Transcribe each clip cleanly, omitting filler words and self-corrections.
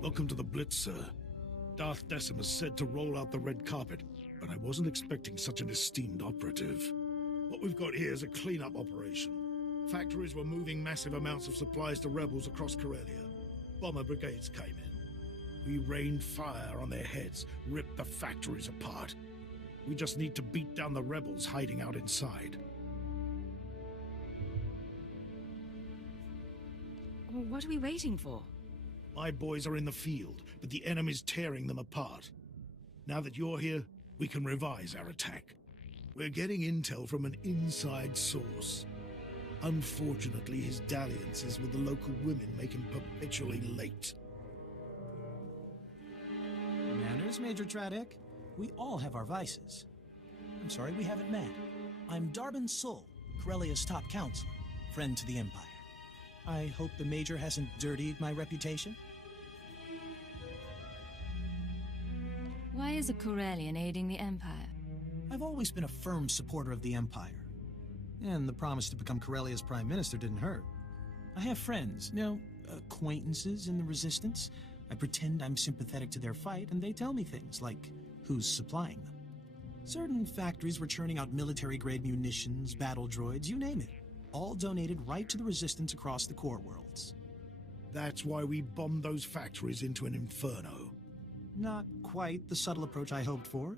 Welcome to the Blitz, sir. Darth Decimus said to roll out the red carpet, but I wasn't expecting such an esteemed operative. What we've got here is a cleanup operation. Factories were moving massive amounts of supplies to rebels across Corellia. Bomber brigades came in. We rained fire on their heads, ripped the factories apart. We just need to beat down the rebels hiding out inside. What are we waiting for? My boys are in the field, but the enemy's tearing them apart. Now that you're here, we can revise our attack. We're getting intel from an inside source. Unfortunately, his dalliances with the local women make him perpetually late. Manners, Major Tradick. We all have our vices. I'm sorry we haven't met. I'm Dromund Tsol, Corellia's top counselor, friend to the Empire. I hope the Major hasn't dirtied my reputation. Why is a Corellian aiding the Empire? I've always been a firm supporter of the Empire. And the promise to become Corellia's Prime Minister didn't hurt. I have friends, acquaintances in the Resistance. I pretend I'm sympathetic to their fight, and they tell me things like who's supplying them. Certain factories were churning out military-grade munitions, battle droids, you name it. All donated right to the Resistance across the core worlds. That's why we bombed those factories into an inferno. Not quite the subtle approach I hoped for.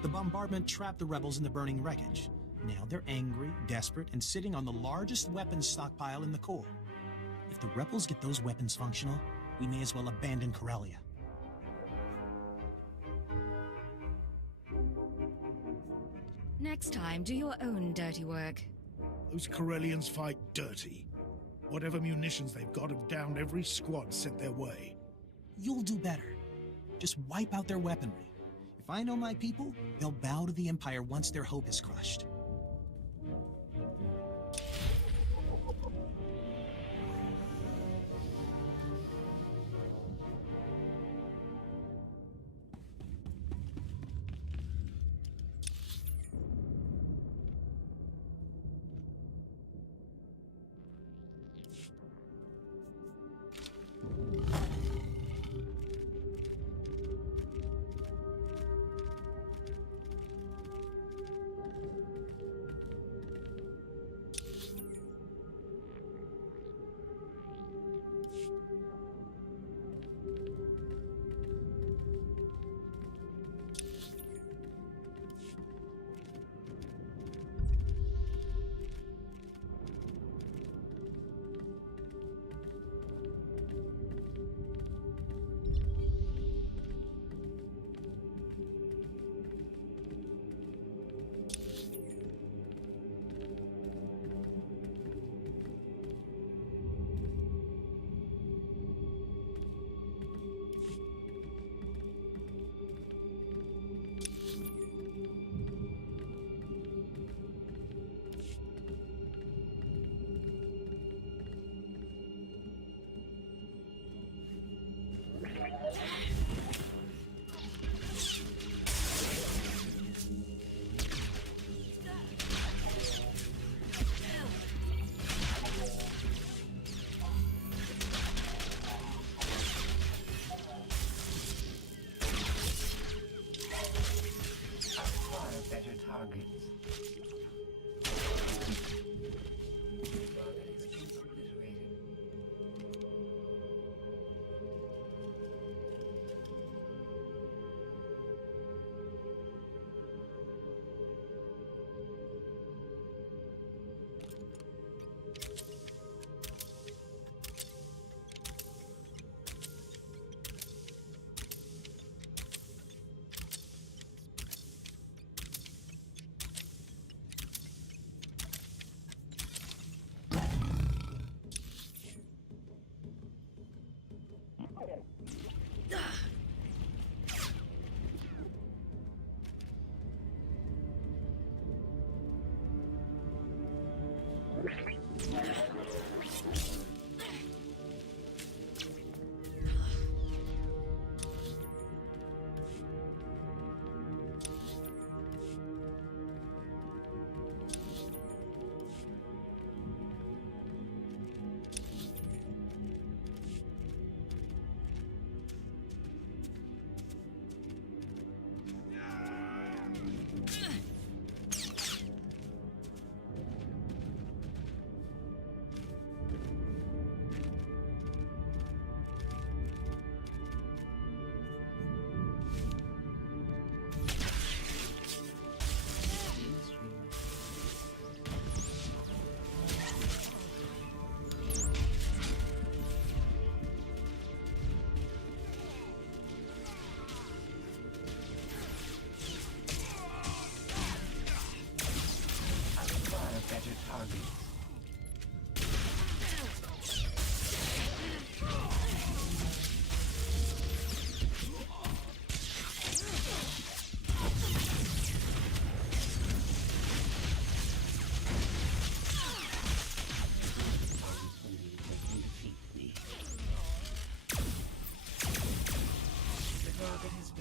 The bombardment trapped the rebels in the burning wreckage. Now they're angry, desperate, and sitting on the largest weapons stockpile in the core. If the rebels get those weapons functional, we may as well abandon Corellia. Next time, do your own dirty work. Those Corellians fight dirty. Whatever munitions they've got have downed every squad sent their way. You'll do better. Just wipe out their weaponry. If I know my people, they'll bow to the Empire once their hope is crushed.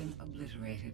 Position obliterated.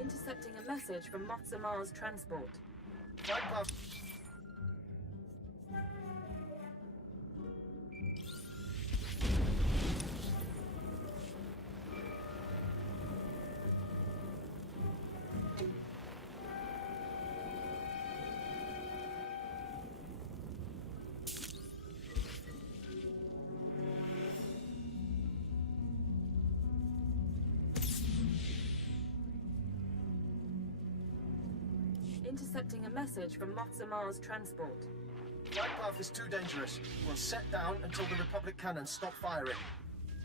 Intercepting a message from Matsuma's transport. Flight path. Intercepting a message from Matsuma's transport. Flight path is too dangerous. We'll set down until the Republic cannons stop firing.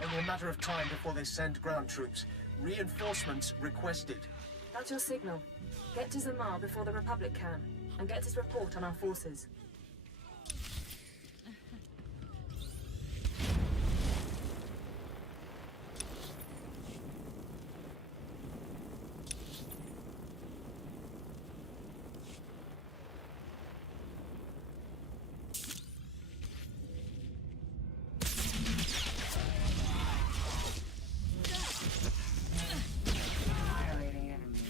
Only a matter of time before they send ground troops. Reinforcements requested. That's your signal. Get to Zamar before the Republic can, and get his report on our forces. Annihilating enemies.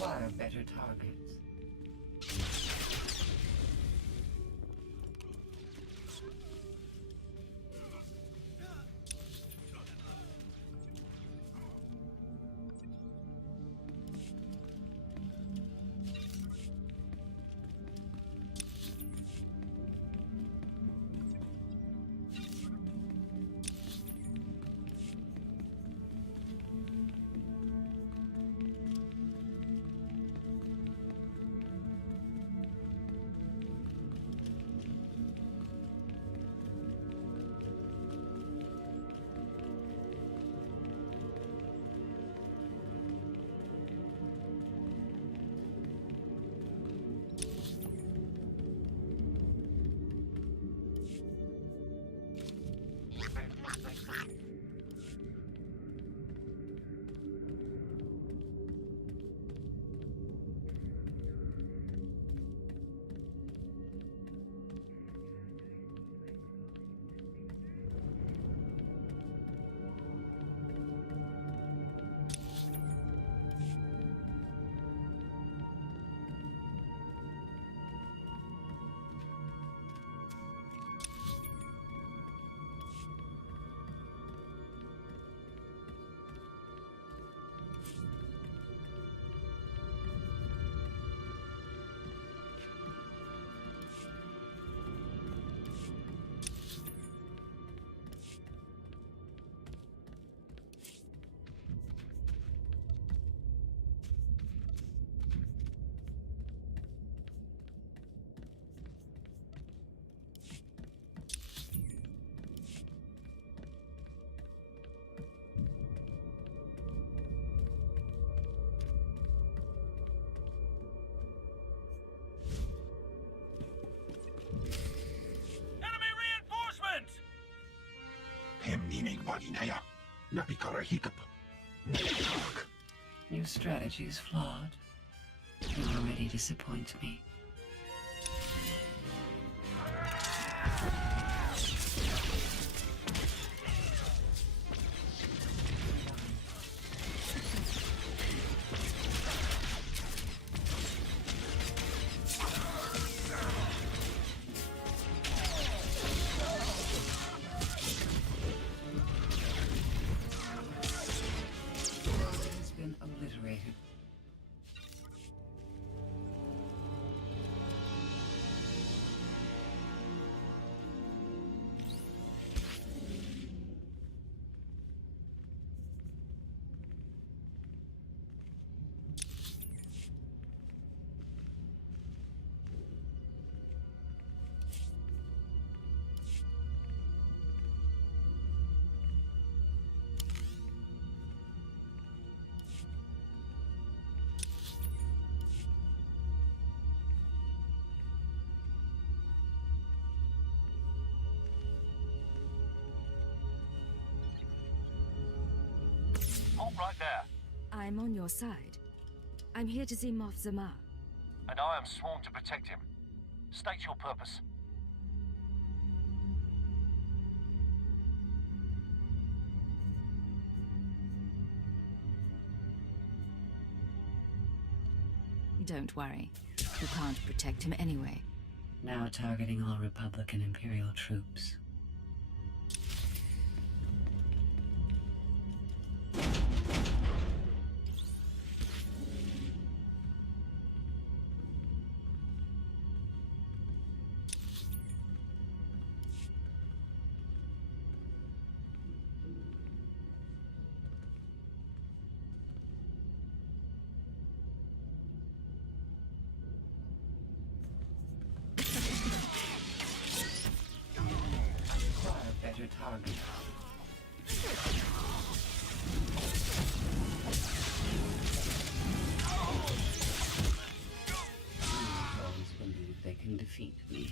Acquire better targets. Your strategy is flawed. You already disappoint me. Obliterated. Halt right there. I'm on your side. I'm here to see Moth Zamar. And I am sworn to protect him. State your purpose. Don't worry. You can't protect him anyway. Now targeting all Republic and Imperial troops. Better target. Always believe they can defeat me.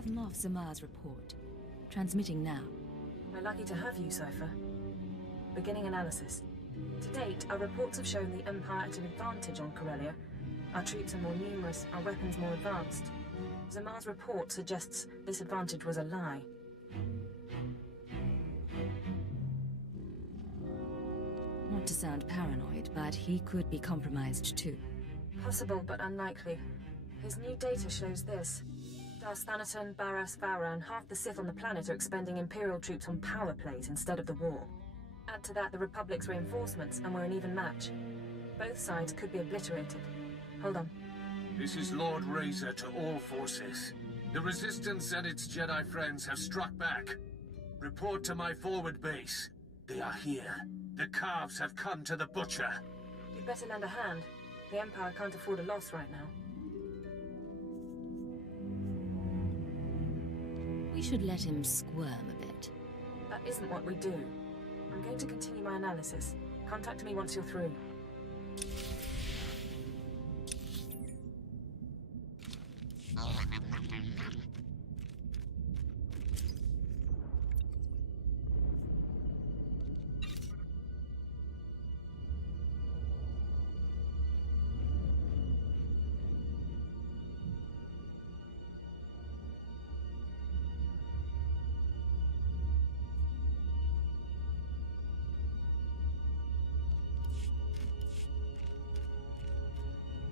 have Moff Zamar's report. Transmitting now. We're lucky to have you, Cipher. Beginning analysis. To date, our reports have shown the Empire at an advantage on Corellia. Our troops are more numerous, our weapons more advanced. Zamar's report suggests this advantage was a lie. Not to sound paranoid, but he could be compromised too. Possible, but unlikely. His new data shows this. Darth Thanaton, Barras, Vara, and half the Sith on the planet are expending Imperial troops on power plays instead of the war. Add to that the Republic's reinforcements, and we're an even match. Both sides could be obliterated. Hold on. This is Lord Razor to all forces. The Resistance and its Jedi friends have struck back. Report to my forward base. They are here. The calves have come to the butcher. You'd better lend a hand. The Empire can't afford a loss right now. We should let him squirm a bit. That isn't what we do. I'm going to continue my analysis. Contact me once you're through.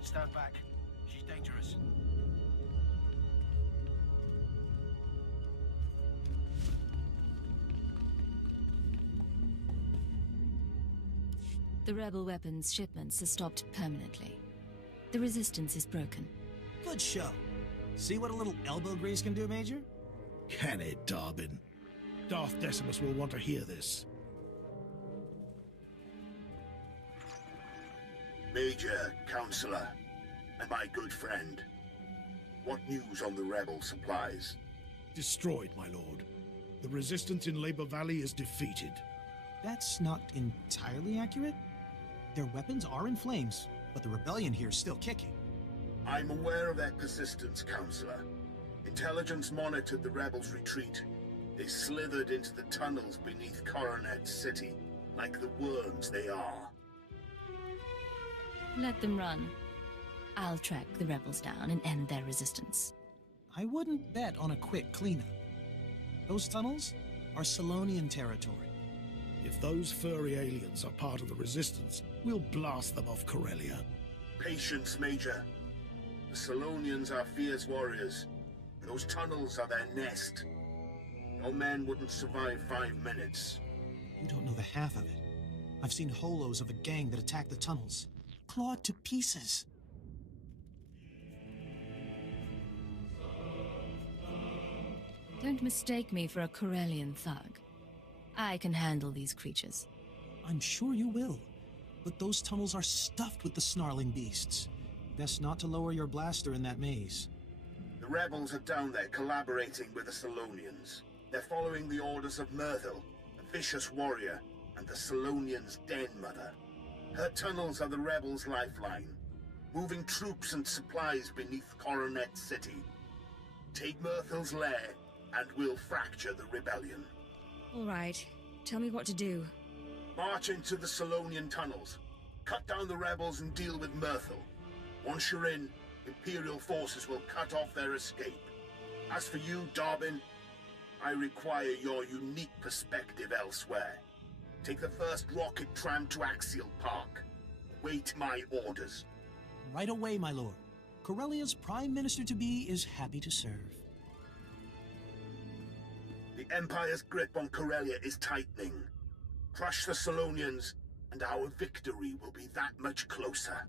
Stand back. She's dangerous. The rebel weapons shipments are stopped permanently. The resistance is broken. Good show. See what a little elbow grease can do, Major? Can it, Darbin? Darth Decimus will want to hear this. Major, Counselor, and my good friend. What news on the rebel supplies? Destroyed, my lord. The resistance in Labor Valley is defeated. That's not entirely accurate. Their weapons are in flames, but the rebellion here is still kicking. I'm aware of their persistence, Counselor. Intelligence monitored the rebels' retreat. They slithered into the tunnels beneath Coronet City, like the worms they are. Let them run. I'll track the rebels down and end their resistance. I wouldn't bet on a quick cleanup. Those tunnels are Solonian territory. If those furry aliens are part of the resistance, we'll blast them off Corellia. Patience, Major. The Solonians are fierce warriors. Those tunnels are their nest. Your men wouldn't survive 5 minutes. You don't know the half of it. I've seen holos of a gang that attacked the tunnels. Clawed to pieces. Don't mistake me for a Corellian thug. I can handle these creatures. I'm sure you will. But those tunnels are stuffed with the snarling beasts. Best not to lower your blaster in that maze. The rebels are down there collaborating with the Solonians. They're following the orders of Myrtle, a vicious warrior, and the Solonians' den mother. Her tunnels are the rebels' lifeline, moving troops and supplies beneath Coronet City. Take Myrtle's lair, and we'll fracture the rebellion. All right. Tell me what to do. March into the Solonian tunnels. Cut down the rebels and deal with Myrtle. Once you're in, Imperial forces will cut off their escape. As for you, Darbin, I require your unique perspective elsewhere. Take the first rocket tram to Axial Park. Wait my orders. Right away, my lord. Corellia's Prime Minister-to-be is happy to serve. The Empire's grip on Corellia is tightening. Crush the Solonians, and our victory will be that much closer.